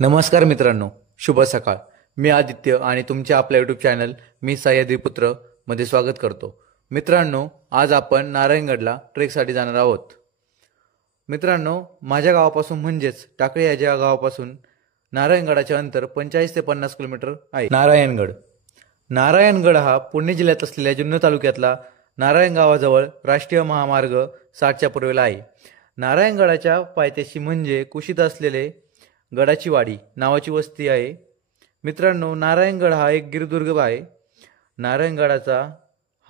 नमस्कार मित्रांनो, शुभ सकाळ. मी आदित्य आणि तुमचे आपल्या यूट्यूब चॅनल मी सह्याद्री पुत्र मध्ये स्वागत करतो. मित्रांनो, आज आपण नारायणगडला ट्रेकसाठी जाणार आहोत. मित्रांनो, माझ्या गावापासून म्हणजेच टाकळी या गावापासून नारायणगडाचे अंतर 45 ते 50 किलोमीटर आहे. नारायणगड हा पुणे जिल्ह्यात असलेल्या जुन्नर तालुक्यातला नारायण गावाजवळ राष्ट्रीय महामार्ग 60च्या पूर्वेला आहे. नारायणगडाच्या पायथ्याशी म्हणजे कुशीत असलेले गडाची वाडी नावाची वस्ती आहे. मित्रांनो, नारायणगड हा एक गिरिदुर्ग आहे. नारायणगडाचा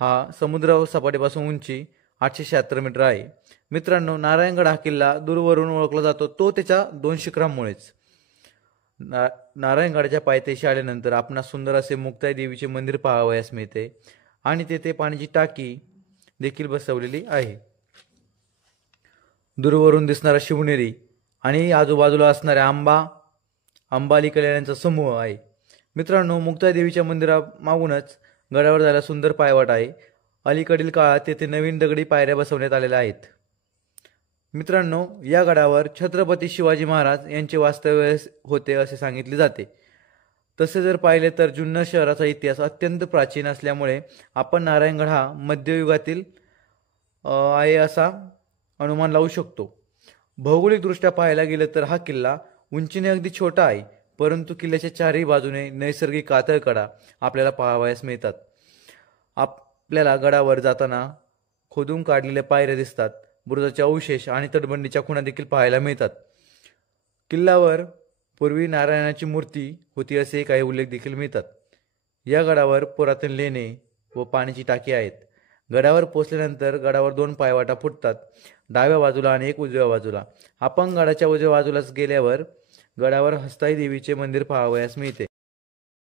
हा समुद्र सपाटीपासून उंची 876 मीटर आहे. मित्रांनो, नारायणगड हा किल्ला दूरवरून ओळखला जातो तो त्याच्या 2 शिखरांमुळेच. नारायणगडाच्या पायथ्याशी आल्यानंतर आपणास सुंदर असे मुक्ताई देवीचे मंदिर पाहावयास मिळते आणि तेथे पाण्याची टाकी देखील बसवलेली आहे. दूरवरून दिसणारा शिवनेरी आणि आजूबाजूला असणाऱ्या अंबाली कल्याणांचा समूह आहे. मित्रांनो, मुक्ताई देवीच्या मंदिरामागूनच गडावर जायला सुंदर पायवाट आहे. अलीकडील काळात तेथे नवीन दगडी पायऱ्या बसवण्यात आलेल्या आहेत. मित्रांनो, या गडावर छत्रपती शिवाजी महाराज यांचे वास्तव्य होते असे सांगितले जाते. तसे जर पाहिले तर जुन्नर शहराचा इतिहास अत्यंत प्राचीन असल्यामुळे आपण नारायणगड हा मध्ययुगातील आहे असा अनुमान लावू शकतो. भौगोलिकदृष्ट्या पाहायला गेलं तर हा किल्ला उंचीने अगदी छोटा आहे, परंतु किल्ल्याच्या चारही बाजूने नैसर्गिक कातळकडा आपल्याला पाहावयास मिळतात. आपल्याला गडावर जाताना खोदून काढलेल्या पायऱ्या दिसतात. बुरुजाचे अवशेष आणि तटबंदीच्या खुणा देखील पाहायला मिळतात. किल्ल्यावर पूर्वी नारायणाची मूर्ती होती असे काही उल्लेख देखील मिळतात. या गडावर पुरातन लेणे व पाण्याची टाकी आहेत. गडावर पोचल्यानंतर गडावर 2 पायवाटा फुटतात, डाव्या बाजूला आणि एक उजव्या बाजूला. आपण गडाच्या उजव्या बाजूलाच गेल्यावर गडावर हस्ताई देवीचे मंदिर पाहावयास मिळते.